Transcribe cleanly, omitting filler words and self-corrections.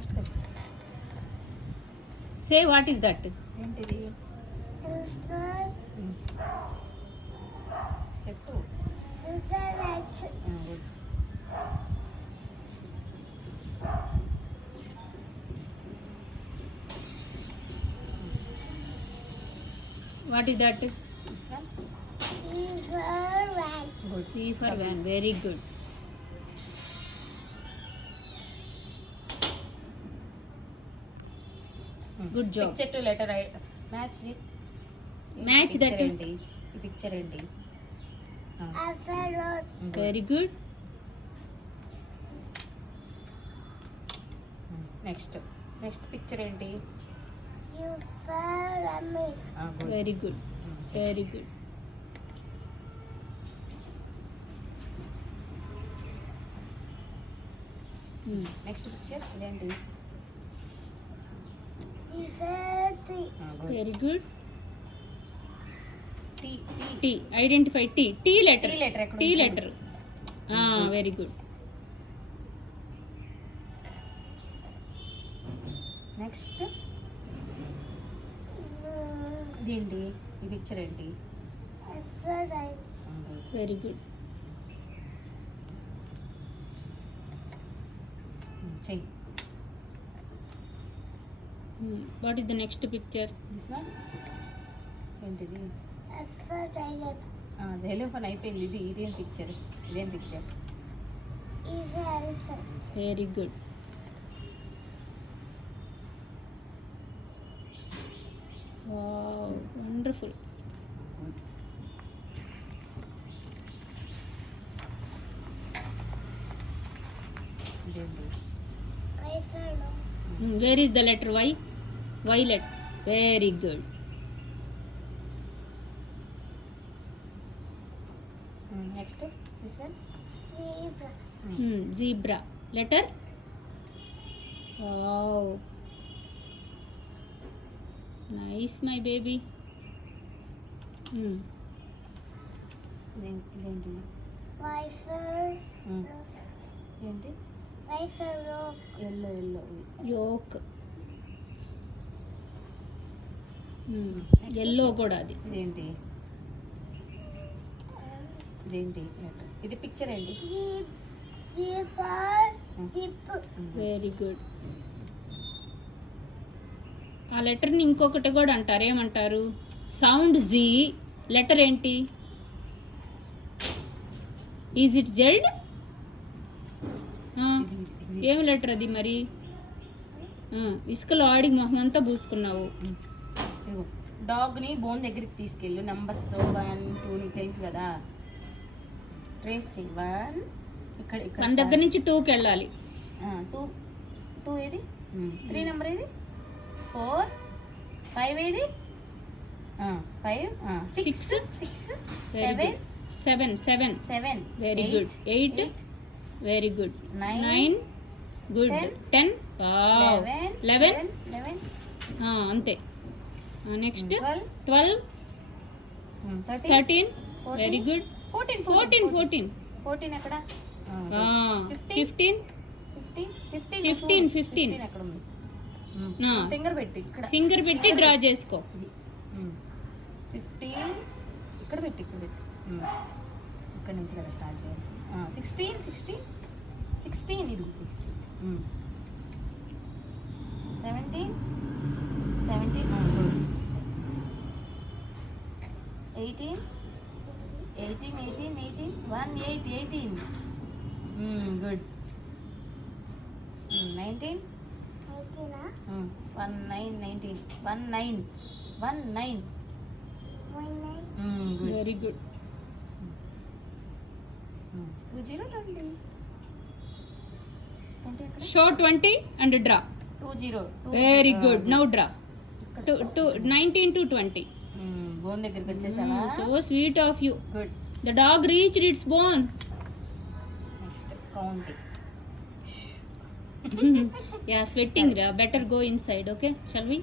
ఫాస్ట్గా say what is that? ఏంటిది చెప్పు. Good. What is that? Good. V for van. Very good. Good job. Picture to letter match. Match that. ఏంటి ఈ picture ఏంటి? Very good. Next picture ఏంటి? Very good. Very good. Next picture ఇదేంటి? Very good. T. T. Identify T. T letter. T letter ఎక్కడ T ఉంది? letter. Very good. Next ఇదేంటి ఈ picture ఏంటి? Very good. చెయ్యి. What is the next picture? This one ఏంటిది? జైలోఫన్ అయిపోయింది. ఇదేం picture? Very good. Wow, wonderful. ఇదేంటి? Where is the letter Y? Violet. Very good. Next this one Zebra. Letter? Wow. Nice, my baby. ఇదేంటి? ఏంటి? Yellow Yolk. Yellow కూడా అది. ఇదేంటి? ఇది పిక్చర్ ఏంటి? Very good. ఆ లెటర్ని ఇంకొకటి కూడా అంటారు. ఏమంటారు? Sound G. లెటర్ ఏంటి? Is it Z? ఏం లెటర్ అది మరి? ఇసుకలో ఆడి మొహం అంతా పూసుకున్నావు. డాగ్ని బోన్ దగ్గరికి తీసుకెళ్ళు. నంబర్స్తో 1, 2 నీకు తెలుసు కదా, ట్రేస్ చెయ్యి. 1 ఇక్కడ మన దగ్గర నుంచి 2కి వెళ్ళాలి. 2 ఏది? 3 నెంబర్ ఏది? 4, 5 ఏది? 5, 6, 7, వెరీ గుడ్. 8 very good. 9 గుడ్. 10 11 అంతే. నెక్స్ట్ 12 13 వెరీ గుడ్. 14 ఎక్కడ? 15 ఎక్కడ ఉంది? No. ఫింగర్ పెట్టి డ్రా చేసుకో. 15 ఇక్కడ పెట్టి ఇక్కడ నుంచి కదా స్టార్ట్ చేయాల్సి. 16 ఇది 17 18 గుడ్. 19 19 వెరీ గుడ్. 20 షో 20 and draw. 20 very good. Now draw. 19 to 20. బోన్ దగ్గరికి వచ్చేసావా? So sweet of you. Good. The dog reached it's bone. Next counting. Yeah, sweating. Better go inside. Okay, shall we?